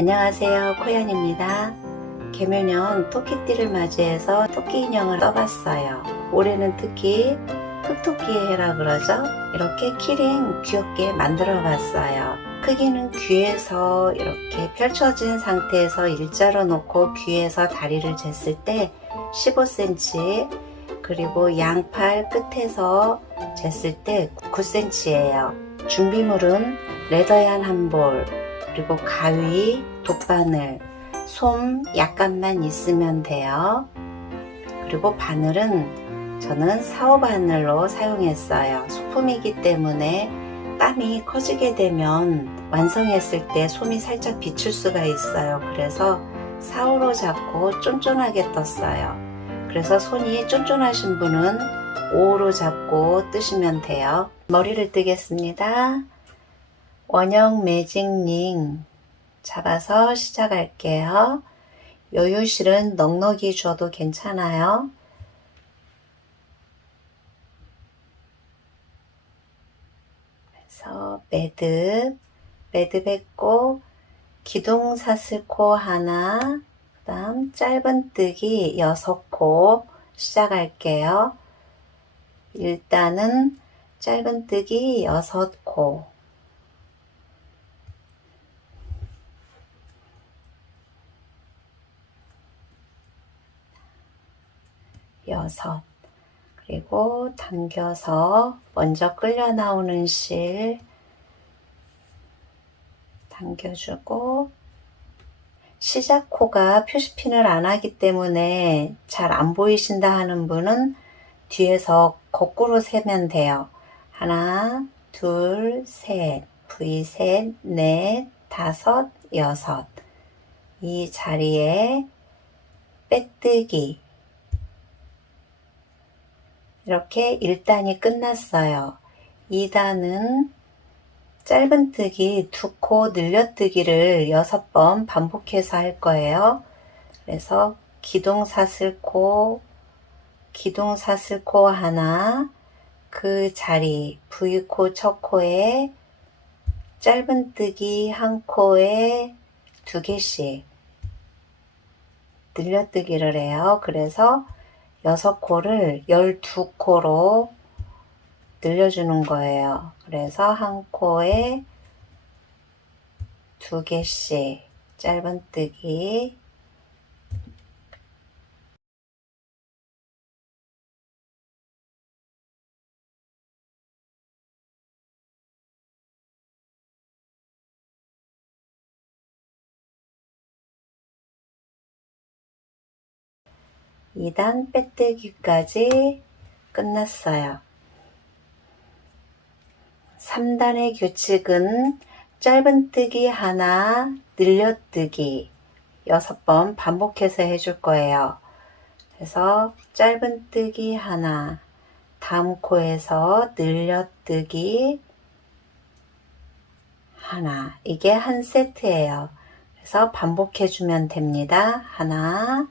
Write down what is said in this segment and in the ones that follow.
안녕하세요, 코연입니다. 개묘년 토끼띠를 맞이해서 토끼 인형을 써봤어요. 올해는 특히 흑토끼의 해라 그러죠. 이렇게 키링 귀엽게 만들어 봤어요. 크기는 귀에서 이렇게 펼쳐진 상태에서 일자로 놓고 귀에서 다리를 쟀을 때 15cm, 그리고 양팔 끝에서 쟀을 때 9cm예요. 준비물은 레더얀 한 볼, 그리고 가위, 돗바늘, 솜 약간만 있으면 돼요. 그리고 바늘은 저는 사오 바늘로 사용했어요. 소품이기 때문에 땀이 커지게 되면 완성했을 때 솜이 살짝 비칠 수가 있어요. 그래서 사오로 잡고 쫀쫀하게 떴어요. 그래서 손이 쫀쫀하신 분은 5호로 잡고 뜨시면 돼요. 머리를 뜨겠습니다. 원형 매직링 잡아서 시작할게요. 여유실은 넉넉히 줘도 괜찮아요. 그래서 매듭 뱉고 기둥 사슬코 하나, 그 다음 짧은뜨기 6코 시작할게요. 일단은 짧은뜨기 6코, 그리고 당겨서 먼저 끌려 나오는 실 당겨주고, 시작 코가 표시핀을 안 하기 때문에 잘 안 보이신다 하는 분은 뒤에서 거꾸로 세면 돼요. 하나, 둘, 셋, V 셋, 넷, 다섯, 여섯. 이 자리에 빼뜨기. 이렇게 1단이 끝났어요. 2단은 짧은뜨기 2코 늘려뜨기를 6번 반복해서 할 거예요. 그래서 기둥사슬코 하나, 그 자리 V코 첫 코에 짧은뜨기 한 코에 2개씩 늘려뜨기를 해요. 그래서 6코를 12코로 늘려주는 거예요. 그래서 한 코에 2개씩 짧은뜨기, (2단) 빼뜨기까지 끝났어요. 3단의 규칙은 짧은뜨기 하나, 늘려뜨기 6번 반복해서 해줄 거예요. 그래서 짧은뜨기 하나, 다음 코에서 늘려뜨기 하나, 이게 한 세트예요. 그래서 반복해주면 됩니다. 하나,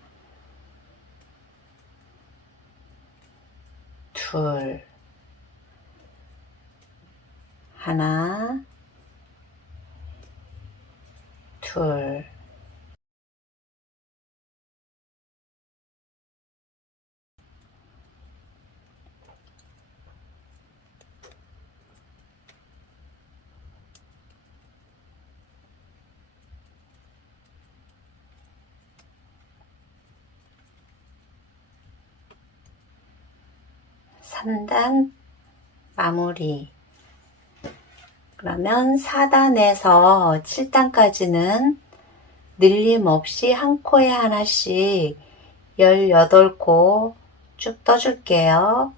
둘, 하나, 둘, (3단) 마무리. 그러면 4단에서 7단까지는 늘림 없이 한 코에 하나씩 18코 쭉 떠줄게요.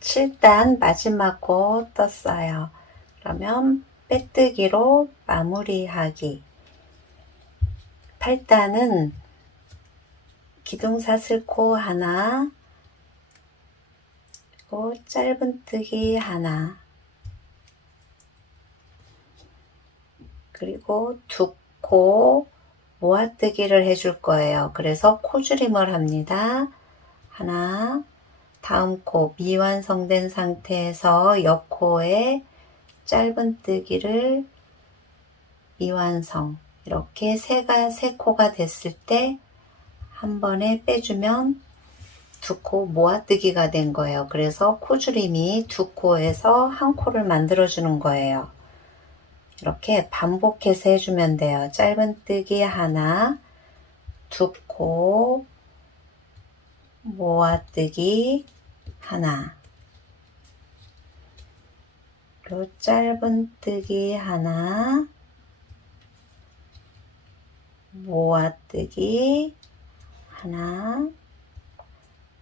7단 마지막 코 떴어요. 그러면 빼뜨기로 마무리하기. 8단은 기둥사슬코 하나, 그리고 짧은뜨기 하나, 그리고 2코 모아뜨기를 해줄 거예요. 그래서 코줄임을 합니다. 하나, 다음 코 미완성된 상태에서 옆 코에 짧은뜨기를 미완성, 이렇게 세 코가 됐을 때 한 번에 빼주면 두 코 모아뜨기가 된 거예요. 그래서 코줄임이 두 코에서 한 코를 만들어 주는 거예요. 이렇게 반복해서 해주면 돼요. 짧은뜨기 하나, 두 코 모아뜨기 하나, 그리고 짧은뜨기 하나, 모아뜨기 하나,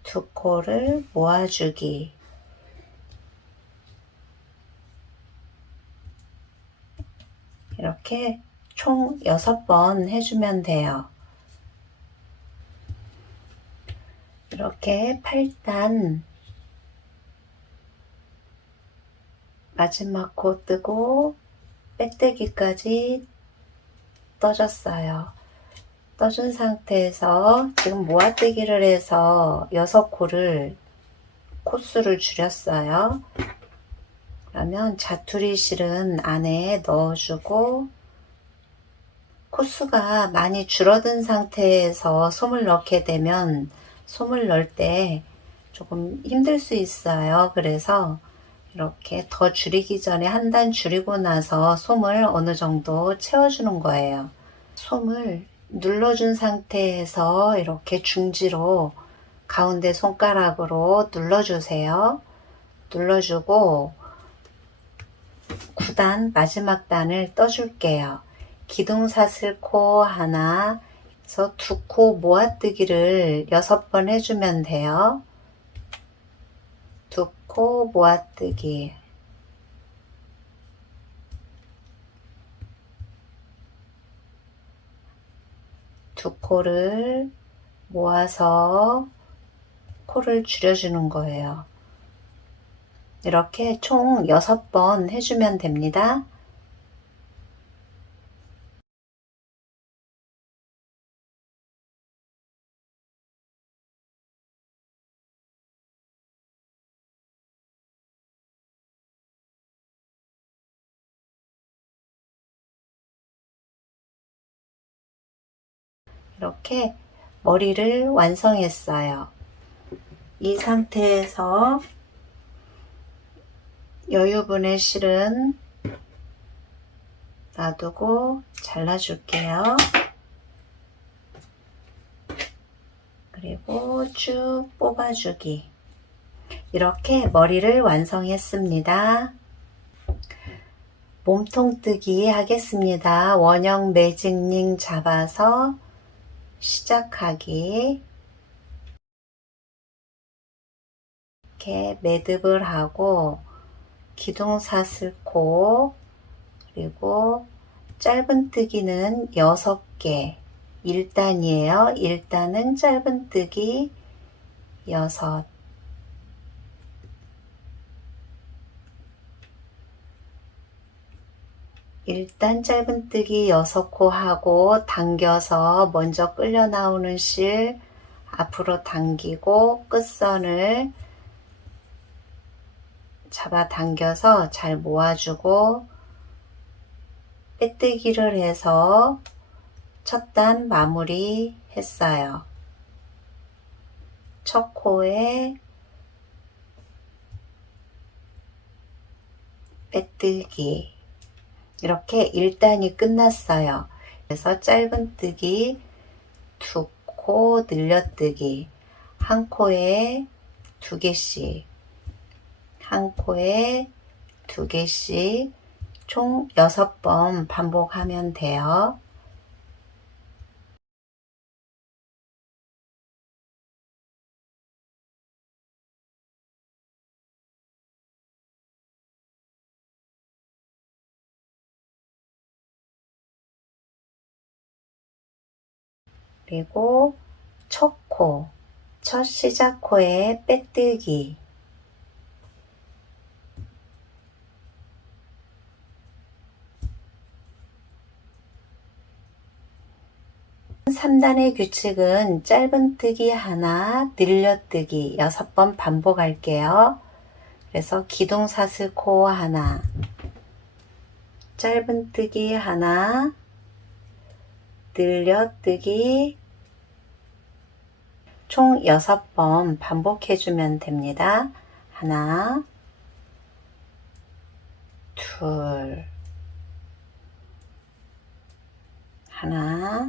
두 코를 모아주기. 이렇게 총 6번 해주면 돼요. 이렇게 8단 마지막 코 뜨고 빼뜨기까지 떠줬어요. 떠준 상태에서 지금 모아뜨기를 해서 6코를 코수를 줄였어요. 그러면 자투리 실은 안에 넣어주고, 코수가 많이 줄어든 상태에서 솜을 넣게 되면 솜을 넣을 때 조금 힘들 수 있어요. 그래서 이렇게 더 줄이기 전에 한 단 줄이고 나서 솜을 어느 정도 채워주는 거예요. 솜을 눌러준 상태에서 이렇게 중지로 가운데 손가락으로 눌러주세요. 눌러주고 9단 마지막 단을 떠줄게요. 기둥사슬코 하나 해서 두 코 모아뜨기를 6번 해주면 돼요. 두 코 모아뜨기, 두 코를 모아서 코를 줄여주는 거예요. 이렇게 총 6번 해주면 됩니다. 이렇게 머리를 완성했어요. 이 상태에서 여유분의 실은 놔두고 잘라줄게요. 그리고 쭉 뽑아주기. 이렇게 머리를 완성했습니다. 몸통뜨기 하겠습니다. 원형 매직링 잡아서 시작하기. 이렇게 매듭을 하고 기둥사슬코, 그리고 짧은뜨기는 6개, 1단이에요. 1단은 짧은뜨기 6, 1단 짧은뜨기 6코 하고 당겨서 먼저 끌려 나오는 실 앞으로 당기고 끝선을 잡아 당겨서 잘 모아주고 빼뜨기를 해서 첫 단 마무리 했어요. 첫 코에 빼뜨기, 이렇게 1단이 끝났어요. 그래서 짧은뜨기 두 코 늘려뜨기, 한 코에 2개씩, 한 코에 2개씩 총 6번 반복하면 돼요. 그리고 첫 코, 첫 시작 코에 빼뜨기, 3단의 규칙은 짧은뜨기 하나, 늘려뜨기 6번 반복할게요. 그래서 기둥사슬코 하나, 짧은뜨기 하나, 늘려뜨기 총 6번 반복해주면 됩니다. 하나, 둘, 하나,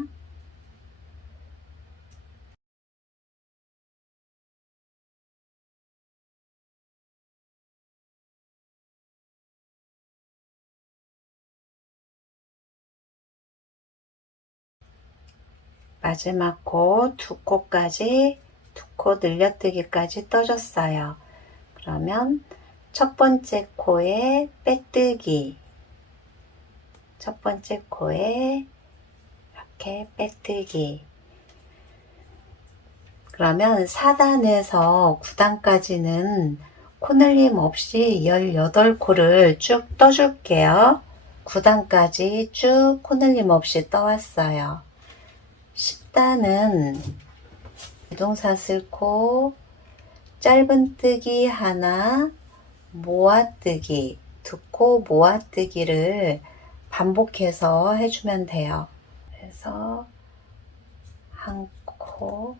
마지막 코 두 코까지, 두 코 늘려뜨기까지 떠줬어요. 그러면 첫 번째 코에 빼뜨기, 첫 번째 코에 이렇게 빼뜨기. 그러면 4단에서 9단까지는 코늘림 없이 18코를 쭉 떠줄게요. 9단까지 쭉 코늘림 없이 떠왔어요. 10단은 기둥사슬코, 짧은뜨기 하나, 모아뜨기, 두 코 모아뜨기를 반복해서 해주면 돼요. 그래서 한 코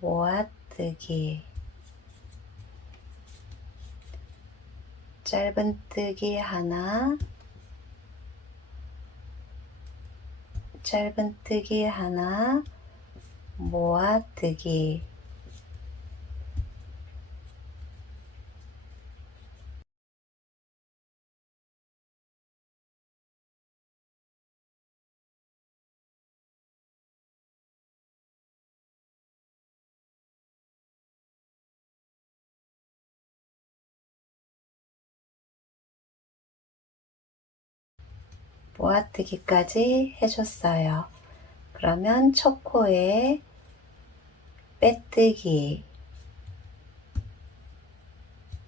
모아뜨기, 짧은뜨기 하나, 짧은뜨기 하나, 모아뜨기. 모아뜨기까지 해줬어요. 그러면 첫 코에 빼뜨기,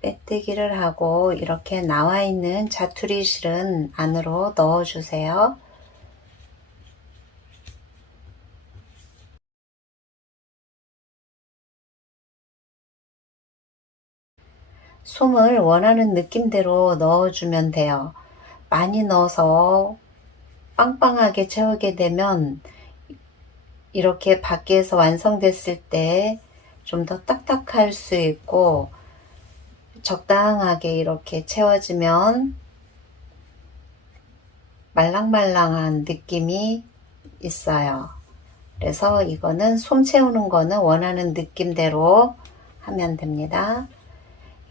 빼뜨기를 하고 이렇게 나와 있는 자투리 실은 안으로 넣어주세요. 솜을 원하는 느낌대로 넣어주면 돼요. 많이 넣어서 빵빵하게 채우게 되면 이렇게 밖에서 완성됐을 때 좀 더 딱딱할 수 있고, 적당하게 이렇게 채워지면 말랑말랑한 느낌이 있어요. 그래서 이거는 솜 채우는 거는 원하는 느낌대로 하면 됩니다.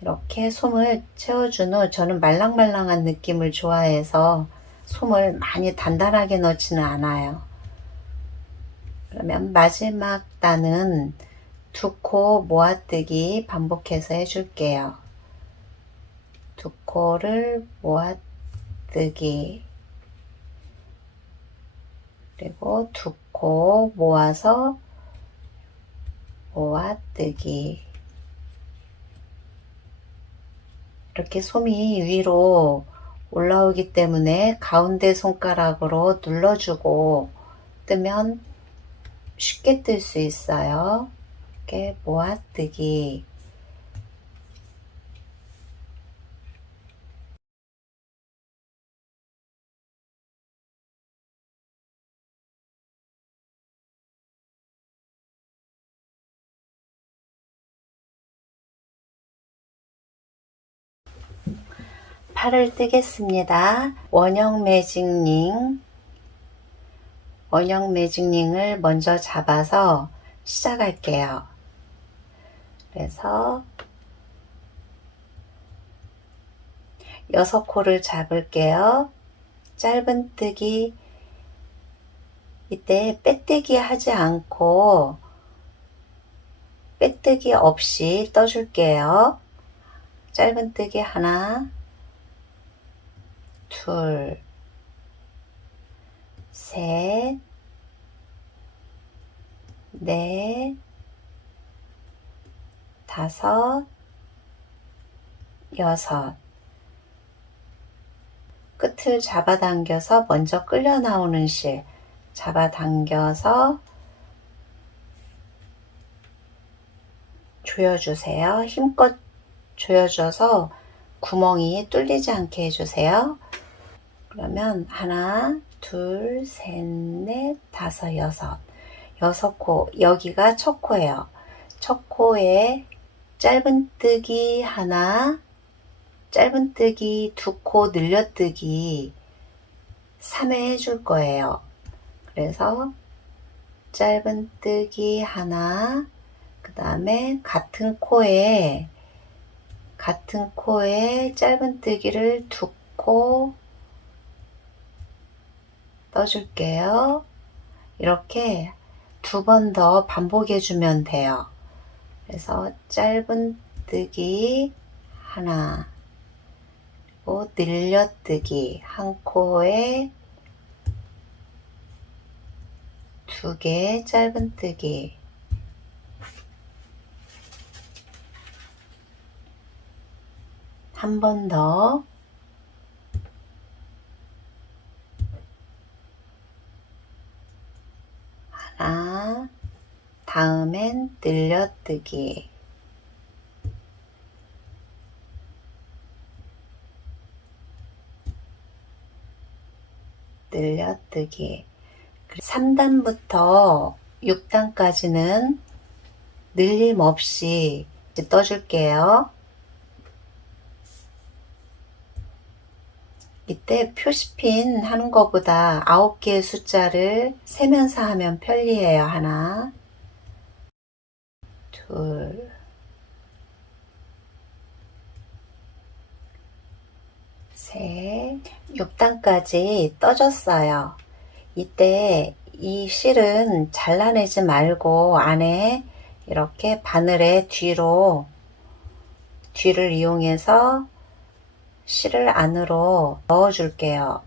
이렇게 솜을 채워준 후, 저는 말랑말랑한 느낌을 좋아해서 솜을 많이 단단하게 넣지는 않아요. 그러면 마지막 단은 두 코 모아뜨기 반복해서 해줄게요. 두 코를 모아뜨기, 그리고 두 코 모아서 모아뜨기. 이렇게 솜이 위로 올라오기 때문에 가운데 손가락으로 눌러주고 뜨면 쉽게 뜰 수 있어요. 이렇게 모아뜨기. 팔을 뜨겠습니다. 원형 매직링을 먼저 잡아서 시작할게요. 그래서 6코를 잡을게요. 짧은뜨기, 이때 빼뜨기 하지 않고 빼뜨기 없이 떠줄게요. 짧은뜨기 하나, 둘, 셋, 넷, 다섯, 여섯. 끝을 잡아당겨서 먼저 끌려 나오는 실 잡아당겨서 조여주세요. 힘껏 조여줘서 구멍이 뚫리지 않게 해주세요. 그러면 하나, 둘, 셋, 넷, 다섯, 여섯 코. 여기가 첫 코예요. 첫 코에 짧은뜨기 하나, 짧은뜨기 두 코 늘려뜨기 3회 해줄 거예요. 그래서 짧은뜨기 하나, 그 다음에 같은 코에 짧은뜨기를 두 코 떠줄게요. 이렇게 두 번 더 반복해 주면 돼요. 그래서 짧은뜨기 하나, 그리고 늘려뜨기 한 코에 두 개 짧은뜨기, 한 번 더, 하나, 다음엔 늘려뜨기, 늘려뜨기. 3단부터 6단까지는 늘림 없이 떠줄게요. 이때 표시핀 하는 것보다 9개의 숫자를 세면서 하면 편리해요. 하나, 둘, 셋, 6단까지 떠줬어요. 이때 이 실은 잘라내지 말고 안에 이렇게 바늘의 뒤를 이용해서 실을 안으로 넣어 줄게요.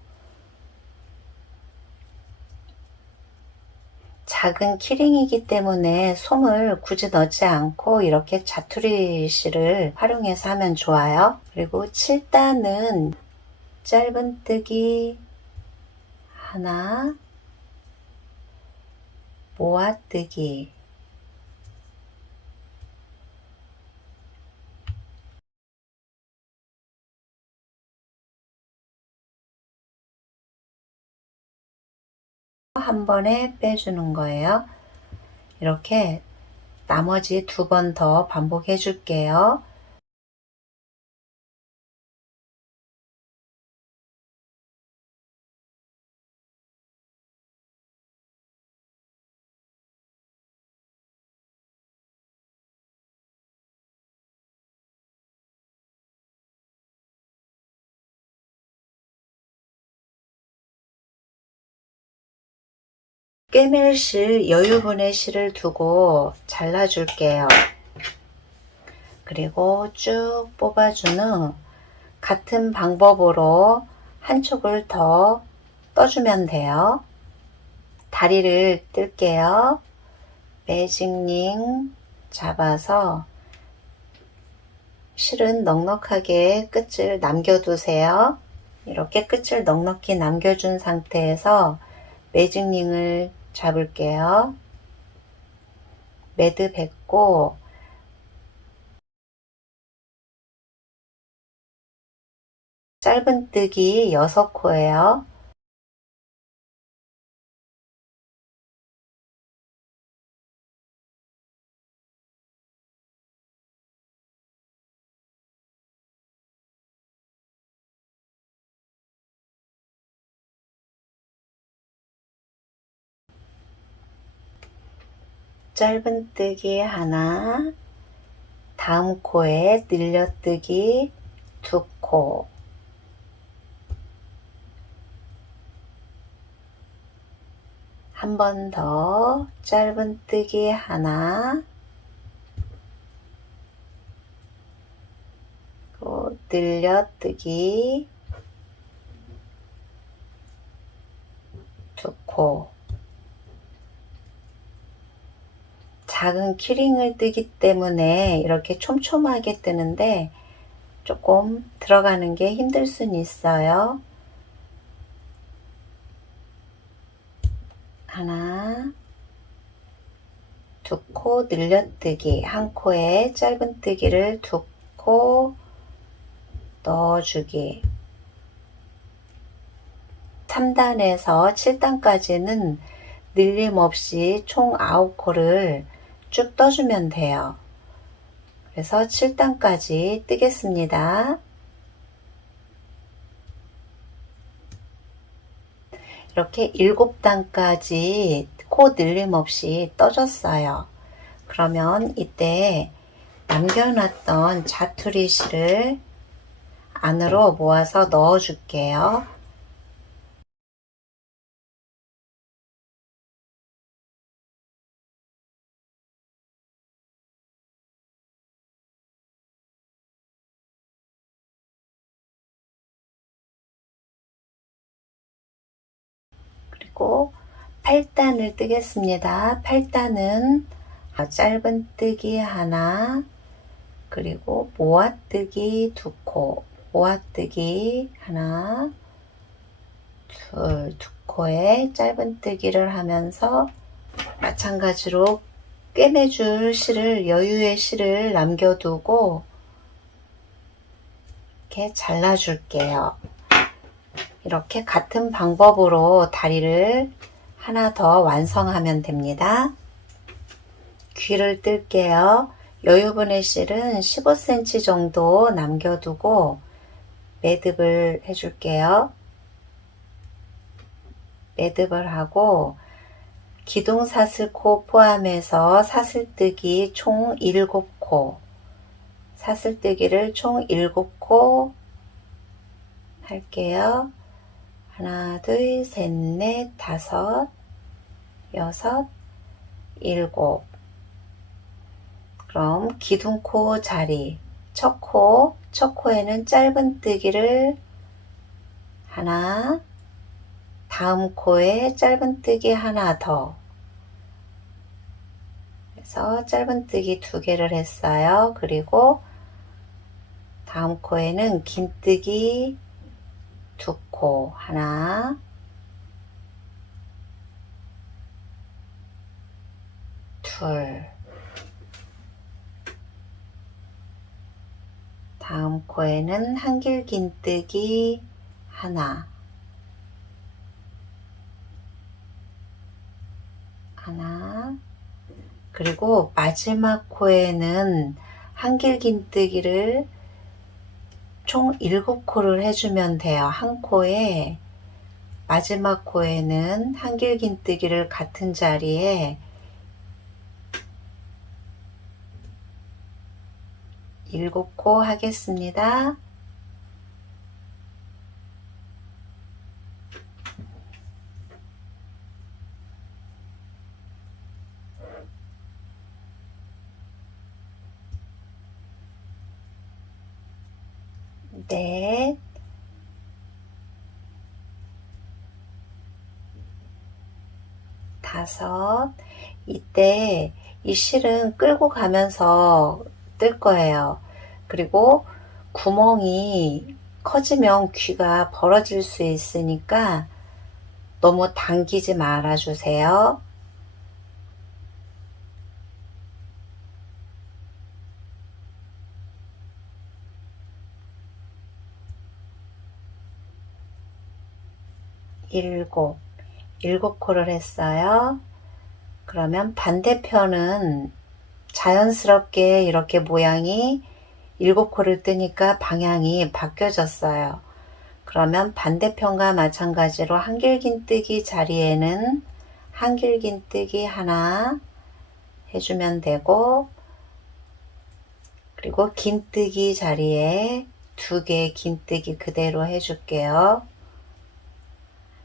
작은 키링이기 때문에 솜을 굳이 넣지 않고 이렇게 자투리 실을 활용해서 하면 좋아요. 그리고 7단은 짧은뜨기 하나, 모아뜨기, 한 번에 빼주는 거예요. 이렇게 나머지 두 번 더 반복해 줄게요. 꿰멜실 여유분의 실을 두고 잘라줄게요. 그리고 쭉 뽑아준 후 같은 방법으로 한쪽을 더 떠주면 돼요. 다리를 뜰게요. 매직링 잡아서 실은 넉넉하게 끝을 남겨두세요. 이렇게 끝을 넉넉히 남겨준 상태에서 매직링을 잡을게요. 매드 뱉고 짧은뜨기 6코예요. 짧은뜨기 하나, 다음 코에 늘려뜨기 2코, 한 번 더 짧은뜨기 하나, 그리고 늘려뜨기 2코. 작은 키링을 뜨기 때문에 이렇게 촘촘하게 뜨는데 조금 들어가는 게 힘들 수는 있어요. 하나, 두 코 늘려뜨기, 한 코에 짧은뜨기를 두 코 넣어주기. 3단에서 7단까지는 늘림없이 총 9코를 쭉 떠주면 돼요. 그래서 7단까지 뜨겠습니다. 이렇게 7단까지 코 늘림 없이 떠줬어요. 그러면 이때 남겨놨던 자투리 실을 안으로 모아서 넣어 줄게요. 그리고 8단을 뜨겠습니다. 8단은 짧은뜨기 하나, 그리고 모아뜨기 두 코, 모아뜨기 하나, 두 코에 짧은뜨기를 하면서 마찬가지로 꿰매줄 실을, 여유의 실을 남겨두고 이렇게 잘라줄게요. 이렇게 같은 방법으로 다리를 하나 더 완성하면 됩니다. 귀를 뜰게요. 여유분의 실은 15cm 정도 남겨두고 매듭을 해줄게요. 매듭을 하고 기둥 사슬코 포함해서 사슬뜨기 총 7코, 사슬뜨기를 총 7코 할게요. 하나, 둘, 셋, 넷, 다섯, 여섯, 일곱. 그럼 기둥코 자리, 첫 코에는 짧은뜨기를 하나, 다음 코에 짧은뜨기 하나 더. 그래서 짧은뜨기 2개를 했어요. 그리고 다음 코에는 긴뜨기 2코, 하나, 둘. 다음 코에는 한길 긴뜨기 하나, 그리고 마지막 코에는 한길 긴뜨기를 총 7코를 해주면 돼요. 한 코에, 마지막 코에는 한길 긴뜨기를 같은 자리에 7코 하겠습니다. 넷, 다섯. 이때 이 실은 끌고 가면서 뜰 거예요. 그리고 구멍이 커지면 귀가 벌어질 수 있으니까 너무 당기지 말아 주세요. 일곱 코를 했어요. 그러면 반대편은 자연스럽게 이렇게 모양이 7코를 뜨니까 방향이 바뀌어졌어요. 그러면 반대편과 마찬가지로 한길긴뜨기 자리에는 한길긴뜨기 하나 해주면 되고, 그리고 긴뜨기 자리에 2개 긴뜨기 그대로 해줄게요.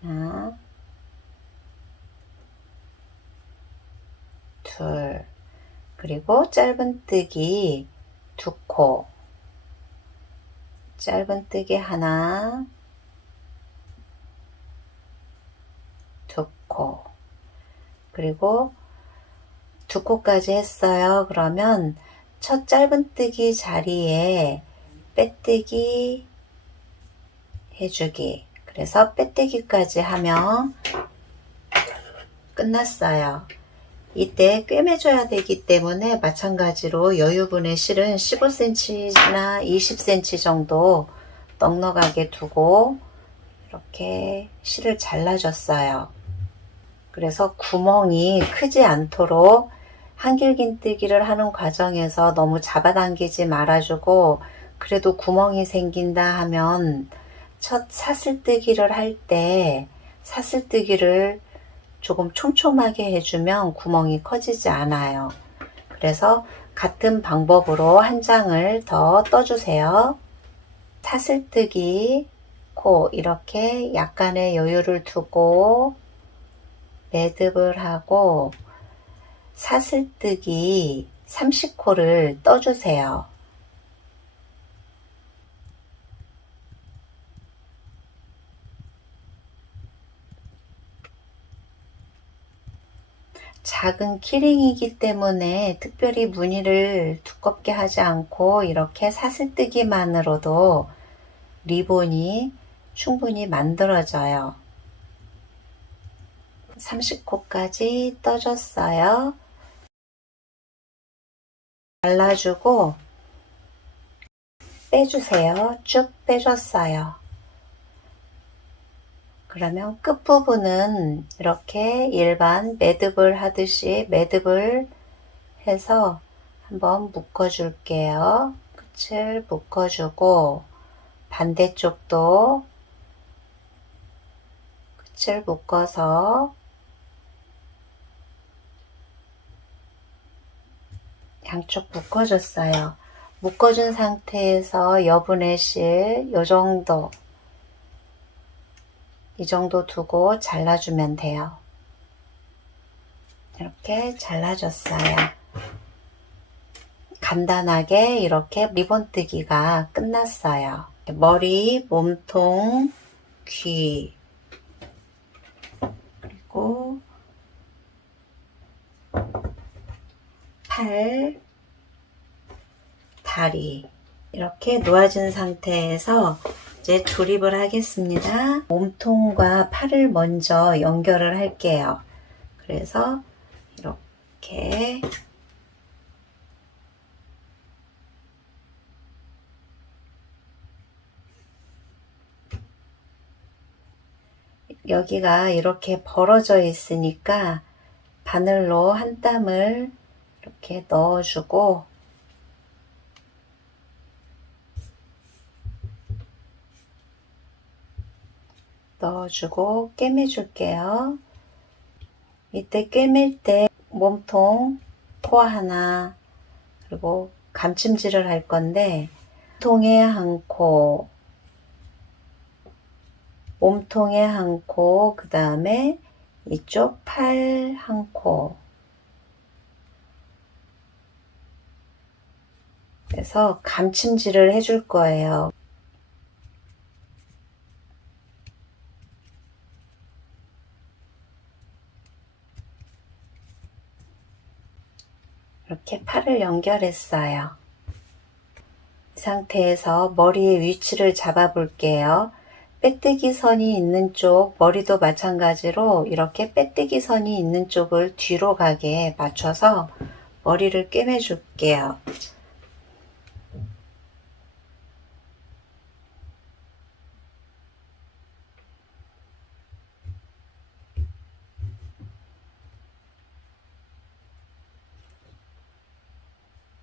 하나, 둘, 그리고 짧은뜨기 2코, 짧은뜨기 하나, 2코, 그리고 2코까지 했어요. 그러면 첫 짧은뜨기 자리에 빼뜨기 해주기. 그래서 빼뜨기까지 하면 끝났어요. 이때 꿰매줘야 되기 때문에 마찬가지로 여유분의 실은 15cm나 20cm 정도 넉넉하게 두고 이렇게 실을 잘라줬어요. 그래서 구멍이 크지 않도록 한길긴뜨기를 하는 과정에서 너무 잡아당기지 말아주고, 그래도 구멍이 생긴다 하면 첫 사슬뜨기를 할 때 사슬뜨기를 조금 촘촘하게 해주면 구멍이 커지지 않아요. 그래서 같은 방법으로 한 장을 더 떠주세요. 사슬뜨기 코 이렇게 약간의 여유를 두고 매듭을 하고 사슬뜨기 30코를 떠주세요. 작은 키링이기 때문에 특별히 무늬를 두껍게 하지 않고 이렇게 사슬뜨기만으로도 리본이 충분히 만들어져요. 30코까지 떠줬어요. 잘라주고 빼주세요. 쭉 빼줬어요. 그러면 끝부분은 이렇게 일반 매듭을 하듯이 매듭을 해서 한번 묶어 줄게요. 끝을 묶어 주고 반대쪽도 끝을 묶어서 양쪽 묶어줬어요. 묶어준 상태에서 여분의 실 요정도 이 정도 두고 잘라주면 돼요. 이렇게 잘라줬어요. 간단하게 이렇게 리본 뜨기가 끝났어요. 머리, 몸통, 귀 그리고 팔, 다리 이렇게 놓아진 상태에서 이제 조립을 하겠습니다. 몸통과 팔을 먼저 연결을 할게요. 그래서 이렇게 여기가 이렇게 벌어져 있으니까 바늘로 한 땀을 이렇게 넣어주고 꿰매줄게요. 이때 꿰맬 때 몸통 코 하나 그리고 감침질을 할 건데 통에 한 코, 몸통에 한 코, 그 다음에 이쪽 팔 한 코. 그래서 감침질을 해줄 거예요. 이렇게 팔을 연결했어요. 이 상태에서 머리의 위치를 잡아 볼게요. 빼뜨기 선이 있는 쪽, 머리도 마찬가지로 이렇게 빼뜨기 선이 있는 쪽을 뒤로 가게 맞춰서 머리를 꿰매 줄게요.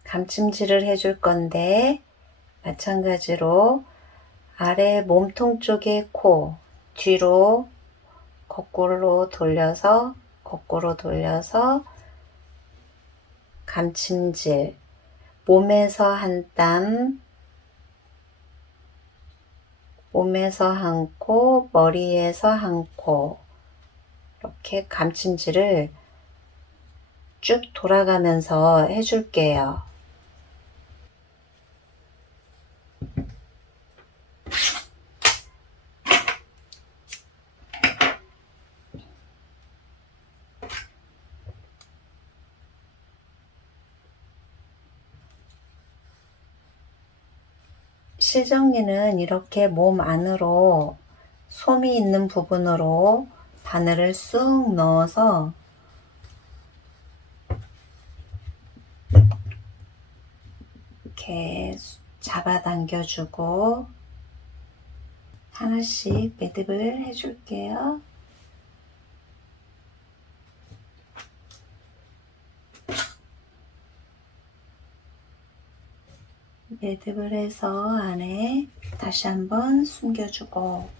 감침질을 해줄 건데 마찬가지로 아래 몸통 쪽에 코 뒤로 거꾸로 돌려서 감침질 몸에서 한 땀 몸에서 한 코 머리에서 한 코 이렇게 감침질을 쭉 돌아가면서 해줄게요. 실정리는 이렇게 몸 안으로 솜이 있는 부분으로 바늘을 쑥 넣어서 이렇게 잡아당겨주고 하나씩 매듭을 해줄게요. 매듭을 해서 안에 다시 한번 숨겨주고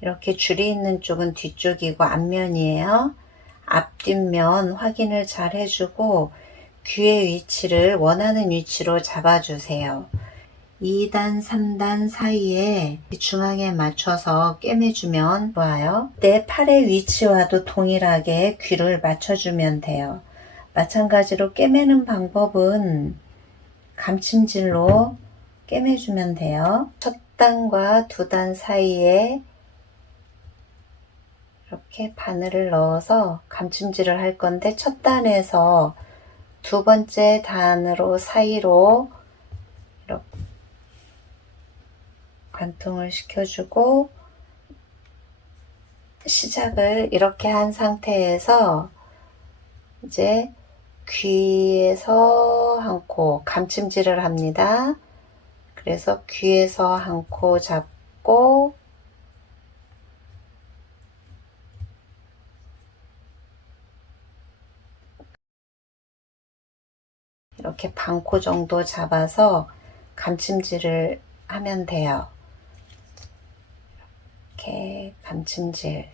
이렇게 줄이 있는 쪽은 뒤쪽이고 앞면이에요. 앞뒷면 확인을 잘 해주고 귀의 위치를 원하는 위치로 잡아주세요. 2단, 3단 사이에 중앙에 맞춰서 꿰매주면 좋아요. 내 팔의 위치와도 동일하게 귀를 맞춰주면 돼요. 마찬가지로 꿰매는 방법은 감침질로 꿰매주면 돼요. 첫 단과 두 단 사이에 이렇게 바늘을 넣어서 감침질을 할 건데 첫 단에서 두 번째 단으로 사이로 이렇게 관통을 시켜주고 시작을 이렇게 한 상태에서 이제 귀에서 한 코 감침질을 합니다. 그래서 귀에서 한 코 잡고 이렇게 반 코 정도 잡아서 감침질을 하면 돼요. 이렇게 감침질.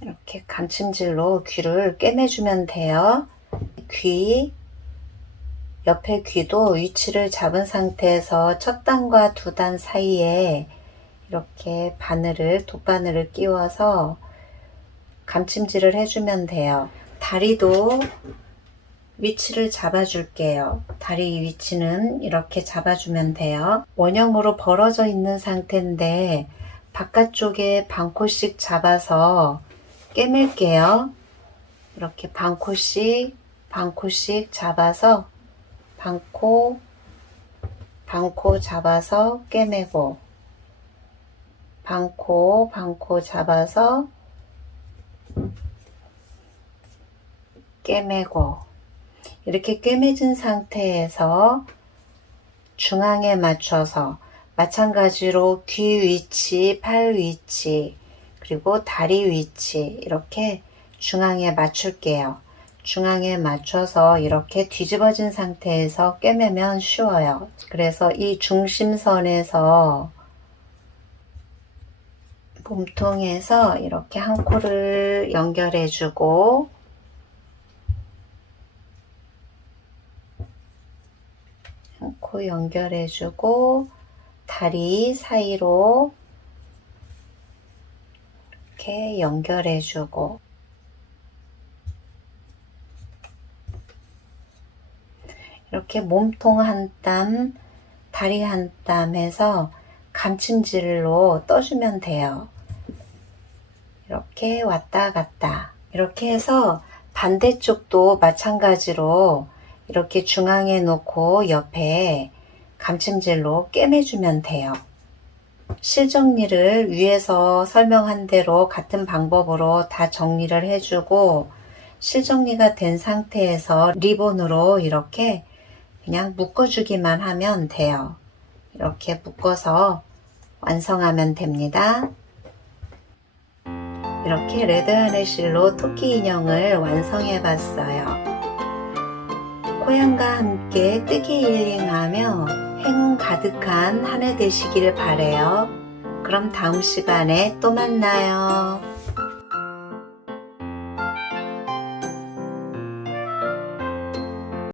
이렇게 감침질로 귀를 꿰매주면 돼요. 귀 옆에 귀도 위치를 잡은 상태에서 첫 단과 두 단 사이에 이렇게 바늘을 돗바늘을 끼워서 감침질을 해주면 돼요. 다리도 위치를 잡아줄게요. 다리 위치는 이렇게 잡아주면 돼요. 원형으로 벌어져 있는 상태인데 바깥쪽에 반 코씩 잡아서 꿰맬게요. 이렇게 반 코씩 잡아서 반코 잡아서 꿰매고 반코 잡아서 꿰매고 이렇게 꿰매진 상태에서 중앙에 맞춰서 마찬가지로 귀 위치, 팔 위치, 그리고 다리 위치 이렇게 중앙에 맞출게요. 중앙에 맞춰서 이렇게 뒤집어진 상태에서 꿰매면 쉬워요. 그래서 이 중심선에서 몸통에서 이렇게 한 코를 연결해주고 한 코 연결해주고 다리 사이로 이렇게 연결해주고 이렇게 몸통 한 땀, 다리 한 땀 해서 감침질로 떠주면 돼요. 이렇게 왔다 갔다 이렇게 해서 반대쪽도 마찬가지로 이렇게 중앙에 놓고 옆에 감침질로 꿰매주면 돼요. 실정리를 위에서 설명한 대로 같은 방법으로 다 정리를 해주고 실정리가 된 상태에서 리본으로 이렇게 그냥 묶어주기만 하면 돼요. 이렇게 묶어서 완성하면 됩니다. 이렇게 레드하늘실로 토끼 인형을 완성해 봤어요. 코양과 함께 뜨개 힐링하며 행운 가득한 한 해 되시길 바래요. 그럼 다음 시간에 또 만나요.